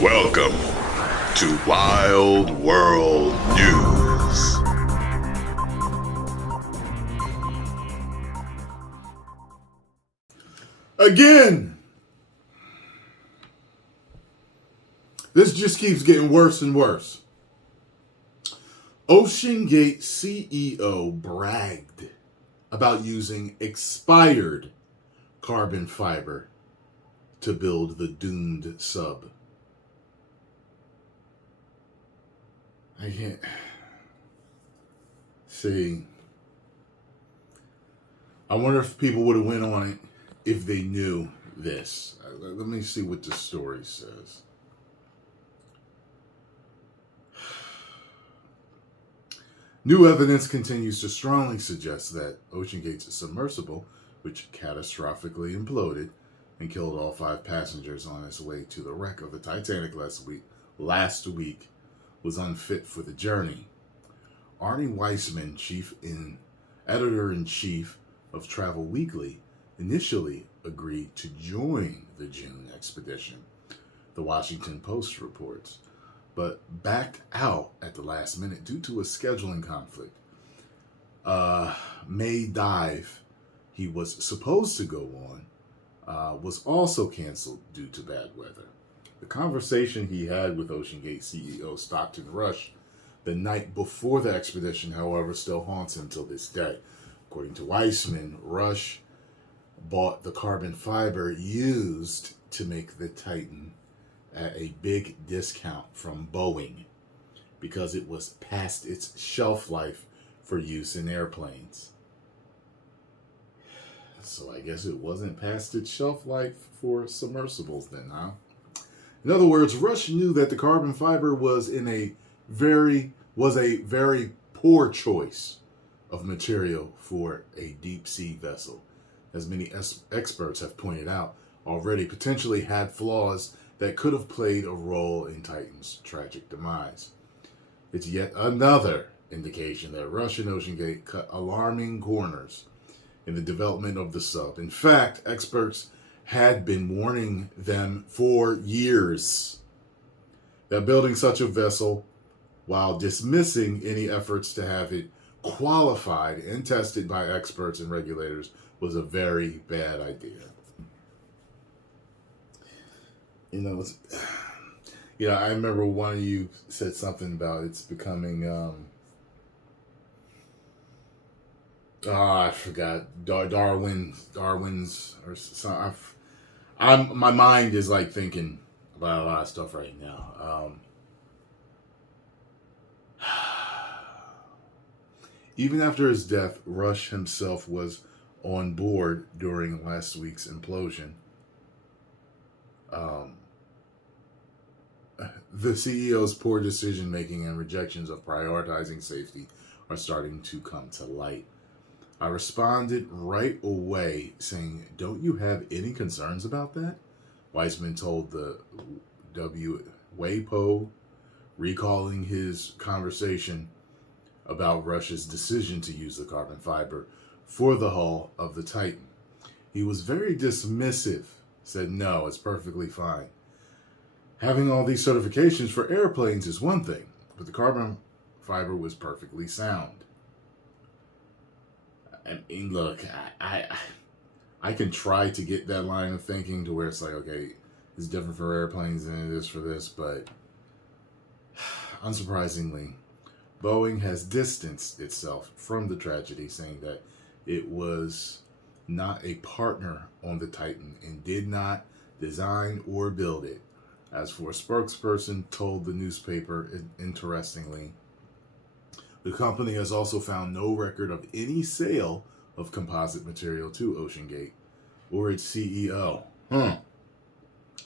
Welcome to Wild World News. Again, this just keeps getting worse and worse. OceanGate CEO bragged about using expired carbon fiber to build the doomed sub. I can't see. I wonder if people would have went on it if they knew this. Let me see what the story says. New evidence continues to strongly suggest that OceanGate's submersible, which catastrophically imploded and killed all 5 passengers on its way to the wreck of the Titanic last week, was unfit for the journey. Arnie Weissman, editor-in-chief of Travel Weekly, initially agreed to join the June expedition, the Washington Post reports, but backed out at the last minute due to a scheduling conflict. May dive he was supposed to go on was also canceled due to bad weather. The conversation he had with OceanGate CEO Stockton Rush the night before the expedition, however, still haunts him till this day. According to Weissman, Rush bought the carbon fiber used to make the Titan at a big discount from Boeing because it was past its shelf life for use in airplanes. So I guess it wasn't past its shelf life for submersibles then, huh? In other words, Rush knew that the carbon fiber was a very poor choice of material for a deep sea vessel. As many experts have pointed out, already potentially had flaws that could have played a role in Titan's tragic demise. It's yet another indication that Rush and OceanGate cut alarming corners in the development of the sub. In fact, experts had been warning them for years that building such a vessel, while dismissing any efforts to have it qualified and tested by experts and regulators, was a very bad idea. I remember one of you said something about it's becoming, I forgot, Darwin's, or something. My mind is like thinking about a lot of stuff right now. Even after his death, Rush himself was on board during last week's implosion. The CEO's poor decision-making and rejections of prioritizing safety are starting to come to light. I responded right away saying, "Don't you have any concerns about that?" Weissman told the WAPO, recalling his conversation about Rush's decision to use the carbon fiber for the hull of the Titan. He was very dismissive, said, "No, it's perfectly fine. Having all these certifications for airplanes is one thing, but the carbon fiber was perfectly sound." I mean, look, I can try to get that line of thinking to where it's like, okay, it's different for airplanes than it is for this, but unsurprisingly, Boeing has distanced itself from the tragedy, saying that it was not a partner on the Titan and did not design or build it. As for a spokesperson told the newspaper, interestingly, the company has also found no record of any sale of composite material to OceanGate or its CEO.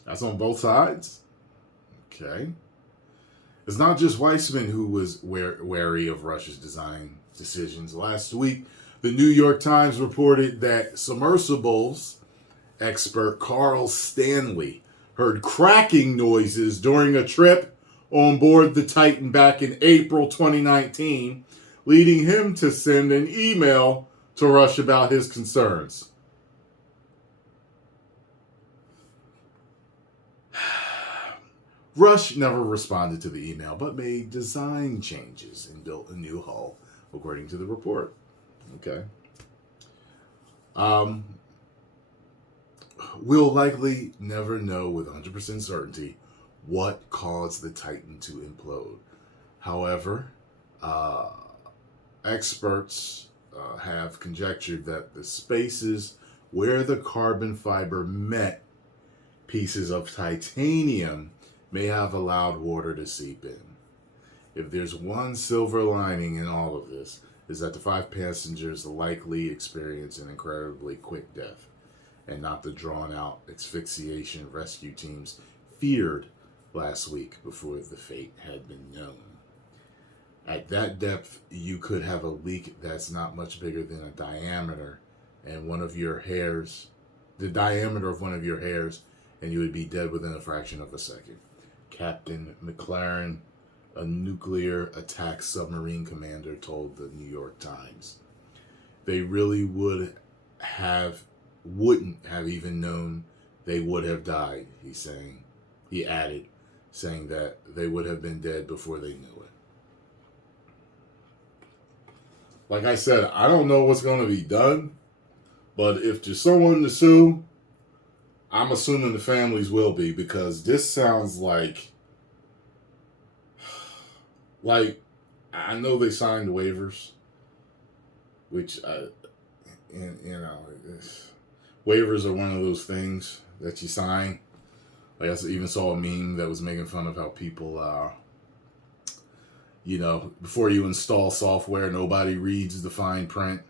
That's on both sides? Okay. It's not just Weissman who was wary of Rush's design decisions. Last week, the New York Times reported that submersibles expert Carl Stanley heard cracking noises during a trip on board the Titan back in April 2019, leading him to send an email to Rush about his concerns. Rush never responded to the email, but made design changes and built a new hull, according to the report. Okay. We'll likely never know with 100% certainty what caused the Titan to implode. However, experts have conjectured that the spaces where the carbon fiber met pieces of titanium may have allowed water to seep in. If there's one silver lining in all of this, is that the 5 passengers likely experienced an incredibly quick death, and not the drawn-out asphyxiation rescue teams feared last week before the fate had been known. At that depth, you could have a leak that's not much bigger than a diameter, and the diameter of one of your hairs, and you would be dead within a fraction of a second. Captain McLaren, a nuclear attack submarine commander, told the New York Times. They really wouldn't have even known they would have died, he added, saying that they would have been dead before they knew it. Like I said, I don't know what's going to be done, but if there's someone to sue, I'm assuming the families will be, because this sounds like I know they signed waivers, which waivers are one of those things that you sign. Like I even saw a meme that was making fun of how people, before you install software, nobody reads the fine print,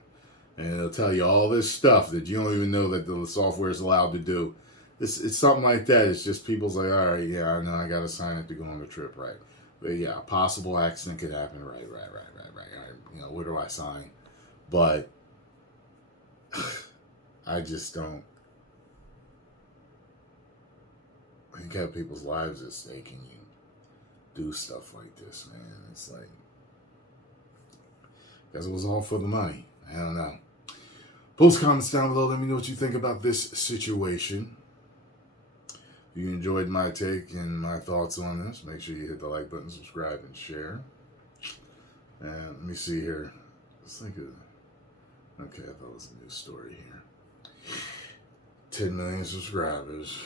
and it'll tell you all this stuff that you don't even know that the software is allowed to do. It's something like that. It's just people's like, all right, yeah, I know I got to sign it to go on the trip, right? But yeah, a possible accident could happen, right. Where do I sign? But I just don't. You got people's lives at stake and you do stuff like this, man. It's like, guess it was all for the money. I don't know. Post comments down below. Let me know what you think about this situation. If you enjoyed my take and my thoughts on this, make sure you hit the like button, subscribe, and share. And let me see here. Okay, I thought it was a new story here. 10 million subscribers.